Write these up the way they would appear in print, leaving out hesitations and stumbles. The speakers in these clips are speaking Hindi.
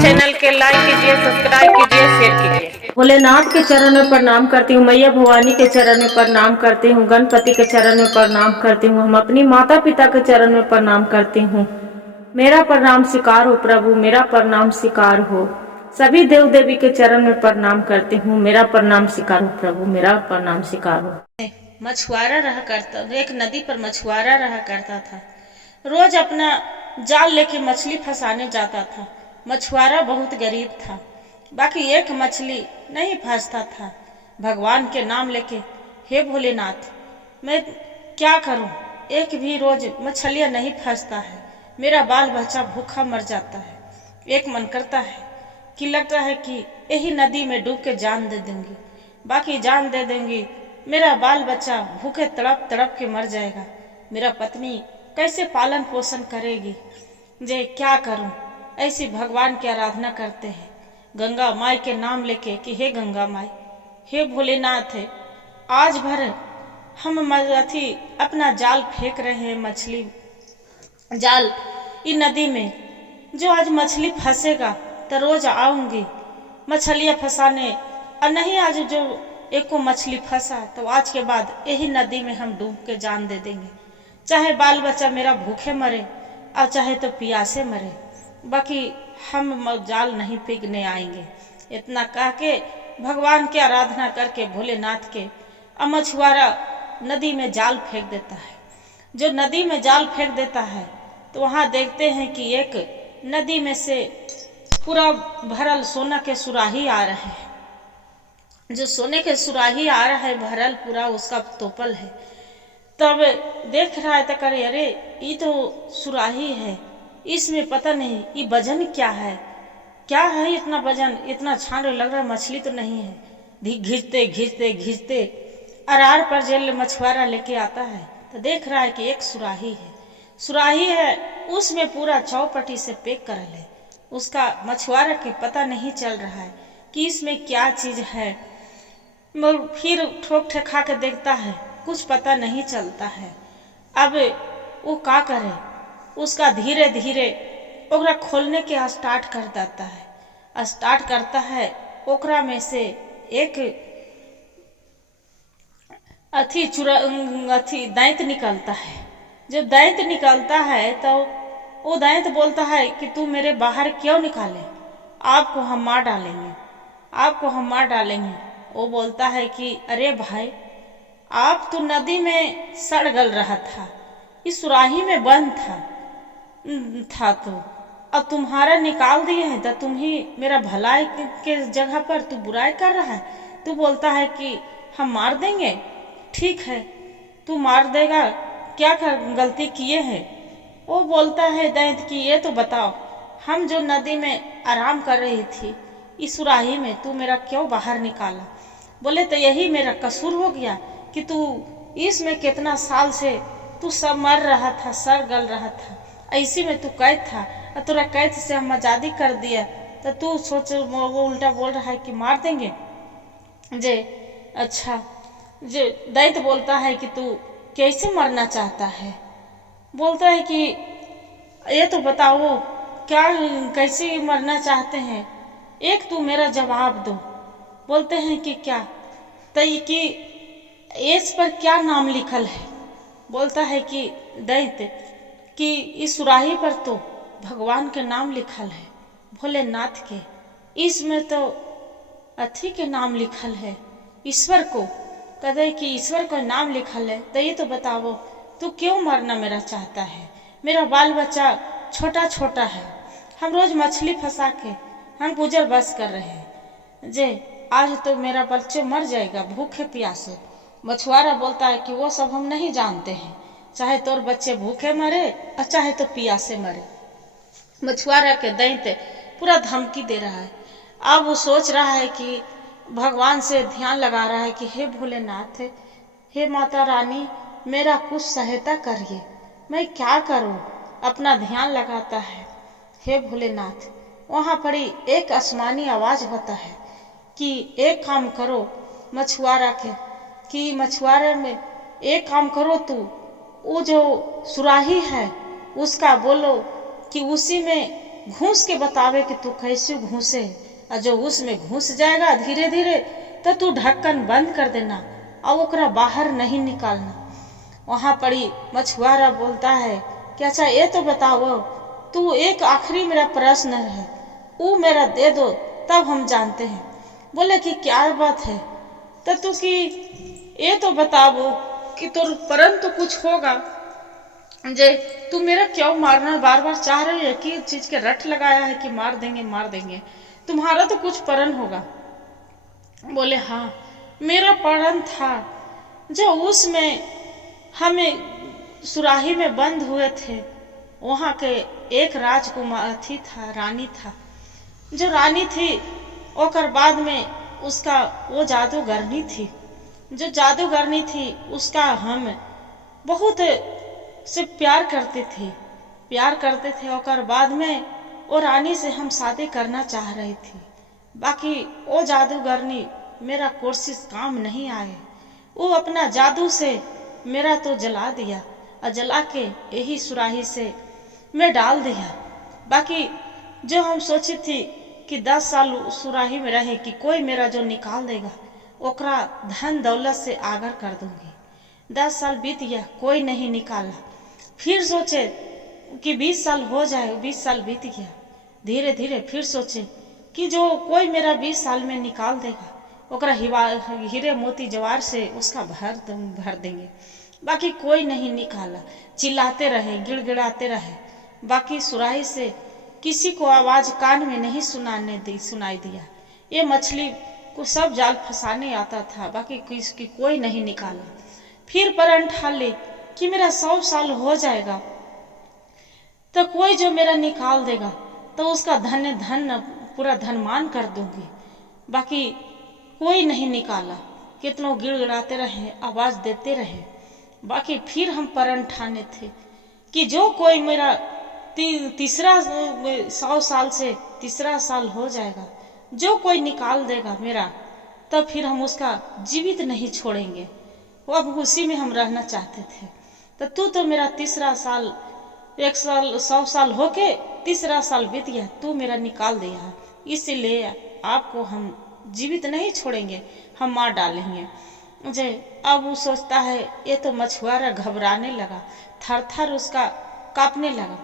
चैनल के लाइक कीजिए, सब्सक्राइब कीजिए, शेयर कीजिए। भोलेनाथ के चरण में प्रणाम करती हूँ, मैया भवानी के चरण में प्रणाम करती हूँ, गणपति के चरण में प्रणाम करती हूँ, हम अपनी माता पिता के चरण में प्रणाम करती हूँ। मेरा प्रणाम स्वीकार हो प्रभु, मेरा प्रणाम स्वीकार हो। सभी देव देवी के चरण में प्रणाम करती हूँ, मेरा प्रणाम स्वीकार हो प्रभु, मेरा प्रणाम स्वीकार हो। मछुआरा रहा करता, एक नदी पर मछुआरा रहा करता था। रोज अपना जाल लेके मछली फंसाने जाता था। मछुआरा बहुत गरीब था, बाकी एक मछली नहीं फंसता था। भगवान के नाम लेके, हे भोलेनाथ, मैं क्या करूं, एक भी रोज मछलियां नहीं फंसता है, मेरा बाल बच्चा भूखा मर जाता है। एक मन करता है कि लगता है कि यही नदी में डूब के जान दे दूंगी, बाकी जान दे देंगी, मेरा बाल बच्चा भूखे तड़प तड़प के मर जाएगा। मेरा पत्नी कैसे पालन पोषण करेगी, जे क्या करूं। ऐसी भगवान की आराधना करते हैं, गंगा माई के नाम लेके कि हे गंगा माई, हे भोलेनाथ, आज भर हम अपना जाल फेंक रहे हैं, मछली जाल इस नदी में, जो आज मछली फंसेगा तो रोज आऊंगी मछलियां फंसाने, और नहीं आज जो एक को मछली फंसा तो आज के बाद यही नदी में हम डूब के जान दे देंगे, चाहे बाल बच्चा मेरा भूखे मरे और चाहे तो प्यासे मरे, बाकी हम जाल नहीं फेंकने आएंगे। इतना कह के भगवान की आराधना करके भोलेनाथ के मछुआरा नदी में जाल फेंक देता है। जो नदी में जाल फेंक देता है तो वहां देखते हैं कि एक नदी में से पूरा भरल सोना के सुराही आ रहे हैं। जो सोने के सुराही आ रहा है भरल पूरा, उसका तोपल है। तब देख रहा है तो करे, अरे ये तो सुराही है, इसमें पता नहीं ये वजन क्या है, क्या है इतना वजन, इतना छान लग रहा है, मछली तो नहीं है। घिसते घिसते घिसते अरार पर जेल मछुआरा लेके आता है तो देख रहा है कि एक सुराही है। सुराही है, उसमें पूरा चौपटी से पैक करल है। उसका मछुआरा के पता नहीं चल रहा है कि इसमें क्या चीज है। फिर ठोक ठेका के देखता है, कुछ पता नहीं चलता है। अब वो क्या करे, उसका धीरे धीरे ओकरा खोलने के स्टार्ट कर देता है। स्टार्ट करता है, ओकरा में से एक दैंत निकलता है। जब दैंत निकलता है तो वो दैंत बोलता है कि तू मेरे बाहर क्यों निकाले, आपको हम मार डालेंगे, आपको हम मार डालेंगे। वो बोलता है कि अरे भाई, आप तो नदी में सड़ गल रहा था, इस सुराही में बंद था तो अब तुम्हारा निकाल दिए हैं तो तुम ही मेरा भलाई के जगह पर तू बुराई कर रहा है। तू बोलता है कि हम मार देंगे, ठीक है तू मार देगा, क्या गलती किए हैं। वो बोलता है दैंत कि ये तो बताओ, हम जो नदी में आराम कर रही थी इस सुराही में, तू मेरा क्यों बाहर निकाला। बोले तो यही मेरा कसूर हो गया कि तू इसमें कितना साल से तू सब मर रहा था, सड़ गल रहा था, ऐसी में तू कैद था और तुरा कैद से हम आजादी कर दिया, तो तू सोच वो उल्टा बोल रहा है कि मार देंगे। जे अच्छा, जे दैत्य बोलता है कि तू कैसे मरना चाहता है। बोलता है कि ये तो बताओ क्या कैसे मरना चाहते हैं, एक तू मेरा जवाब दो। बोलते हैं कि क्या, तय कि इस पर क्या नाम लिखल है। बोलता है कि दैत्य कि इस सुराही पर तो भगवान के नाम लिखल है, भोलेनाथ के, इसमें तो अथी के नाम लिखल है, ईश्वर को। कहते कि ईश्वर का नाम लिखल है, तो ये तो बताओ तू क्यों मरना मेरा चाहता है। मेरा बाल बच्चा छोटा छोटा है, हम रोज मछली फंसा के हम गुजर बस कर रहे हैं, जे आज तो मेरा बच्चे मर जाएगा भूखे प्यासे। मछुआरा बोलता है कि वो सब हम नहीं जानते हैं, चाहे तोर बच्चे भूखे मरे और चाहे तो प्यासे मरे। मछुआरा के दैत्य पूरा धमकी दे रहा है। अब वो सोच रहा है कि भगवान से ध्यान लगा रहा है कि हे भोलेनाथ, हे माता रानी, मेरा कुछ सहायता करिए, मैं क्या करूं। अपना ध्यान लगाता है, हे भोलेनाथ। वहां पर एक आसमानी आवाज होता है कि एक काम करो मछुआरा के, कि मछुआरे में एक काम करो, तू वो जो सुराही है उसका बोलो कि उसी में घुस के बतावे कि तू कैसे घुसे, और जो उसमें घुस जाएगा धीरे धीरे तो तू ढक्कन बंद कर देना और ओकरा बाहर नहीं निकालना। वहां पड़ी मछुआरा बोलता है कि अच्छा ये तो बताओ, तू एक आखिरी मेरा प्रश्न है वो मेरा दे दो तब हम जानते हैं। बोले कि क्या बात है, तो तू कि ये तो बताओ कि तो परन तो कुछ होगा जे तू मेरा क्यों मारना बार बार चाह रही है, कि चीज के रट लगाया है कि मार देंगे, तुम्हारा तो कुछ परन होगा। बोले हाँ मेरा परन था जो उसमें हमें सुराही में बंद हुए थे, वहां के एक राजकुमार था, रानी था, जो रानी थी ओकर बाद में उसका वो जादूगरनी थी, जो जादूगरनी थी उसका हम बहुत से प्यार करते थे ओकर बाद में वो रानी से हम शादी करना चाह रही थी। बाकी वो जादूगरनी मेरा कोशिश काम नहीं आए, वो अपना जादू से मेरा तो जला दिया और जला के यही सुराही से मैं डाल दिया। बाकी जो हम सोची थी कि 10 साल सुराही में रहे कि कोई मेरा जो निकाल देगा ओकरा धन दौलत से आगर कर दूंगी। 10 साल बीत गया, कोई नहीं निकाला। फिर सोचे कि 20 साल हो जाए, 20 साल बीत गया। धीरे धीरे फिर सोचे कि जो कोई मेरा 20 साल में निकाल देगा ओकरा हीरे मोती जवार से उसका भर देंगे। बाकी कोई नहीं निकाला, चिल्लाते रहे, गिड़गिड़ाते रहे। बाकी सुराही से किसी को आवाज कान में नहीं सुनाई दिया। ये मछली को सब जाल फंसाने आता था, बाकी किसकी कोई नहीं निकाला। फिर प्रण ठान ले कि मेरा 100 साल हो जाएगा तो कोई जो मेरा निकाल देगा तो उसका धन पूरा धनमान कर दूंगी। बाकी कोई नहीं निकाला, कितनों गिड़गिड़ाते रहे, आवाज देते रहे। बाकी फिर हम प्रण ठाने थे कि जो कोई मेरा 100 साल से तीसरा साल हो जाएगा, जो कोई निकाल देगा मेरा, तब फिर हम उसका जीवित नहीं छोड़ेंगे। वो अब उसी में हम रहना चाहते थे। तो तू तो मेरा तीसरा साल 100 साल होके तीसरा साल बीत गया, तू मेरा निकाल दिया, इसीलिए आपको हम जीवित नहीं छोड़ेंगे, हम मार डालेंगे मुझे। अब वो सोचता है, ये तो मछुआरा घबराने लगा, थर थर उसका कांपने लगा।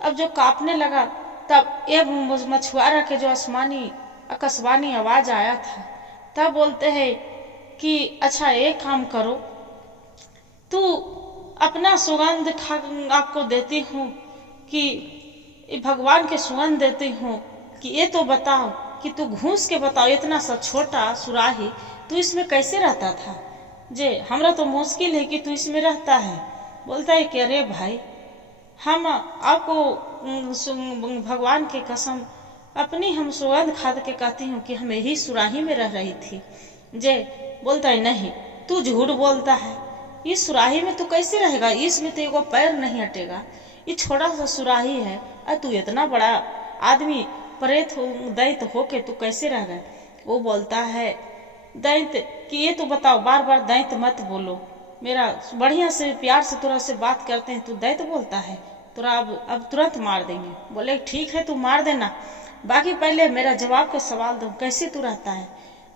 अब जो कांपने लगा तब ये मछुआरा के जो आकाशवाणी आवाज आया था, तब बोलते हैं कि अच्छा एक काम करो, तू अपना सुगंध आपको देती हूँ कि भगवान के सुगंध देती हूँ कि ये तो बताओ कि तू घूस के बताओ, इतना सा छोटा सुराही तू इसमें कैसे रहता था? जे हमरा तो मुश्किल है कि तू इसमें रहता है। बोलता है कि अरे भाई, हम आपको भगवान की कसम अपनी हम सुगंध खाद के कहती हूँ कि हम यही सुराही में रह रही थी। जे बोलता है नहीं, तू झूठ बोलता है, इस सुराही में तू कैसे रहेगा? इसमें तो एगो पैर नहीं हटेगा, ये छोटा सा सुराही है और तू इतना बड़ा आदमी प्रेत दैत्य होके तू कैसे रह गए? वो बोलता है दैत्य कि ये तो बताओ, बार बार दैत्य मत बोलो, मेरा बढ़िया से प्यार से तोरा से बात करते हैं, तू दैत्य बोलता है, तोरा अब तुरंत मार देंगे। बोले ठीक है, तू मार देना, बाकी पहले मेरा जवाब का सवाल दो, कैसे तू रहता है?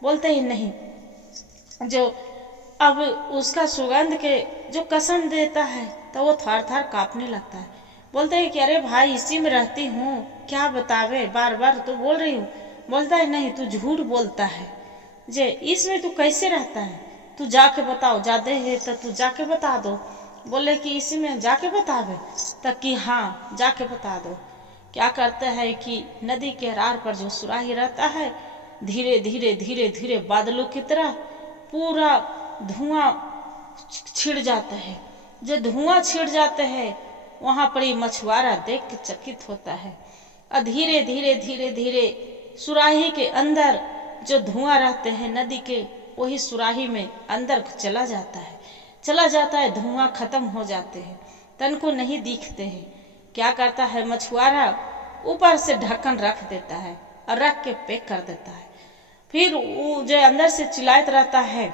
बोलते ही नहीं। जो अब उसका सुगंध के जो कसम देता है तो वो थर थर कांपने लगता है। बोलते है कि अरे भाई, इसी में रहती हूँ, क्या बतावे, बार बार तो बोल रही हूँ। बोलता है नहीं, तू झूठ बोलता है, जे इसमें तू कैसे रहता है? तू जाके बताओ, ज्यादा है तो तू जाके बता दो। बोले कि इसी में जाके बतावे, तब कि हाँ जाके बता दो। क्या करता है कि नदी के रार पर जो सुराही रहता है, धीरे धीरे धीरे धीरे बादलों की तरह पूरा धुआं छिड़ जाता है। जो धुआं छिड़ जाते हैं वहां पर ही मछुआरा देख के चकित होता है, और धीरे धीरे धीरे धीरे सुराही के अंदर जो धुआं रहते हैं नदी के, वही सुराही में अंदर चला जाता है। धुआं खत्म हो जाते हैं, तन को नहीं दिखते हैं। क्या करता है मछुआरा, ऊपर से ढक्कन रख देता है और रख के पैक कर देता है। फिर वो जो अंदर से चिल्लात रहता है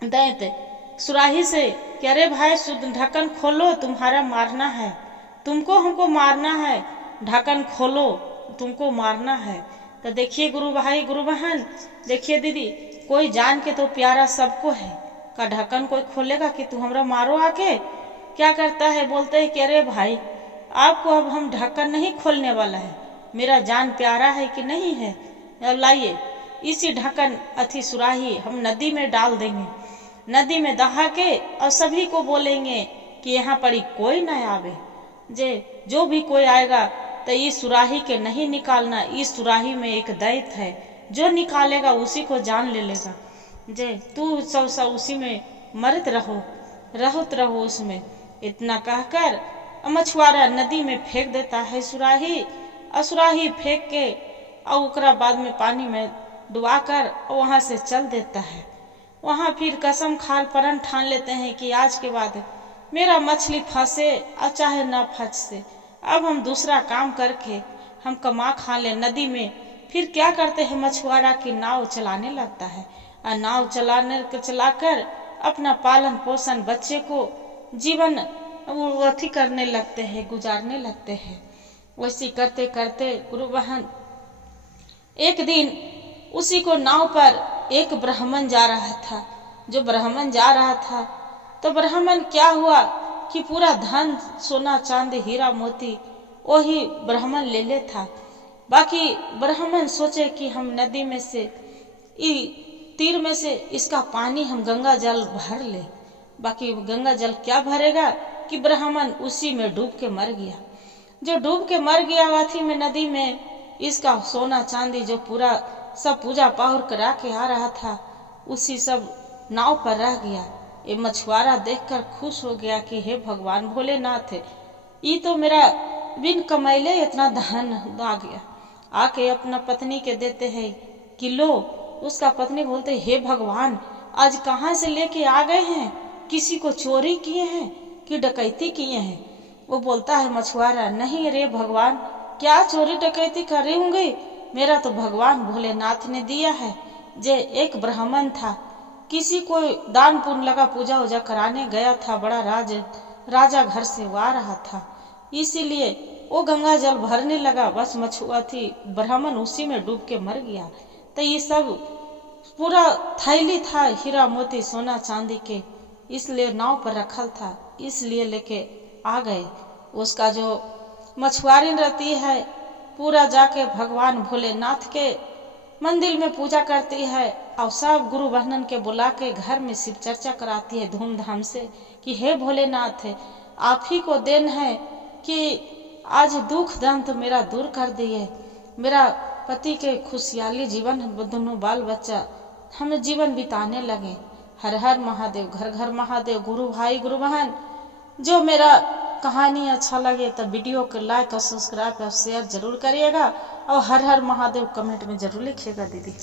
दैत्य सुराही से कि अरे भाई, ढक्कन खोलो, तुम्हारा मारना है, तुमको हमको मारना है, ढक्कन खोलो, तुमको मारना है। तो देखिए गुरु भाई गुरु बहन, देखिए दीदी, कोई जान के तो प्यारा सबको है, का ढक्कन कोई खोलेगा कि तू हमरा मारो आके? क्या करता है, बोलते है कि अरे भाई आपको अब हम ढक्कन नहीं खोलने वाला है, मेरा जान प्यारा है कि नहीं है, अब लाइए इसी ढक्कन अथी सुराही हम नदी में डाल देंगे, नदी में दहा के और सभी को बोलेंगे कि यहाँ पर कोई न आवे, जो भी कोई आएगा तो इस सुराही के नहीं निकालना, इस सुराही में एक दैत है, जो निकालेगा उसी को जान ले लेगा। तू सब उसी में मरत रहो उसमें। इतना कहकर मछुआरा नदी में फेंक देता है सुराही, और सुराही फेंक के और ओकरा बाद में पानी में डुबा कर वहां से चल देता है। वहां फिर कसम खाल प्रण ठान लेते हैं कि आज के बाद मेरा मछली फंसे और चाहे ना फंसे, अब हम दूसरा काम करके हम कमा खा ले नदी में। फिर क्या करते हैं, मछुआरा की नाव चलाने लगता है, और नाव चलाकर अपना पालन पोषण बच्चे को जीवन वो अथी करने लगते हैं, गुजारने लगते हैं। वैसे करते करते गुरु बहन एक दिन उसी को नाव पर एक ब्राह्मण जा रहा था। जो ब्राह्मण जा रहा था तो ब्राह्मण क्या हुआ कि पूरा धन सोना चांदी हीरा मोती वही ब्राह्मण ले ले था। बाकी ब्राह्मण सोचे कि हम नदी में से तीर में से इसका पानी हम गंगा जल भर ले। बाकी गंगा जल क्या भरेगा कि ब्राह्मण उसी में डूब के मर गया। जो डूब के मर गया अथी में नदी में, इसका सोना चांदी जो पूरा सब पूजा पाहुर करा के आ रहा था उसी सब नाव पर रह गया। ये मछुआरा देखकर खुश हो गया कि हे भगवान भोलेनाथ, ये तो मेरा बिन कमैले इतना धन आ गया। आके अपना पत्नी के देते हैं कि लो। उसका पत्नी बोलते हे भगवान, आज कहाँ से लेके आ गए हैं, किसी को चोरी किए हैं कि डकैती किए हैं? वो बोलता है मछुआरा, नहीं रे भगवान, क्या चोरी डकैती करे होंगे, मेरा तो भगवान भोलेनाथ ने दिया है। एक ब्राह्मण था, किसी को दान पुण्य लगा, पूजा वूजा कराने गया था, बड़ा राजा घर से वो आ रहा था, इसीलिए वो गंगा जल भरने लगा, बस मछुआ थी ब्राह्मण उसी में डूब के मर गया। तो ये सब पूरा थैली था हीरा मोती सोना चांदी के, इसलिए नाव पर रखल था, इसलिए लेके आ गए। उसका जो मछुआरिन रहती है पूरा जाके भगवान भोलेनाथ के मंदिर में पूजा करती है और सब गुरु बहनन के बुला के घर में शिव चर्चा कराती है धूमधाम से कि हे भोलेनाथ, आप ही को देन है कि आज दुख दंत मेरा दूर कर दिए, मेरा पति के खुशहाली जीवन, दोनों बाल बच्चा हम जीवन बिताने लगे। हर हर महादेव, घर घर महादेव। गुरु भाई गुरु बहन, जो मेरा कहानी अच्छा लगे तो वीडियो को लाइक और सब्सक्राइब और शेयर जरूर करिएगा, और हर हर महादेव कमेंट में जरूर लिखिएगा दीदी।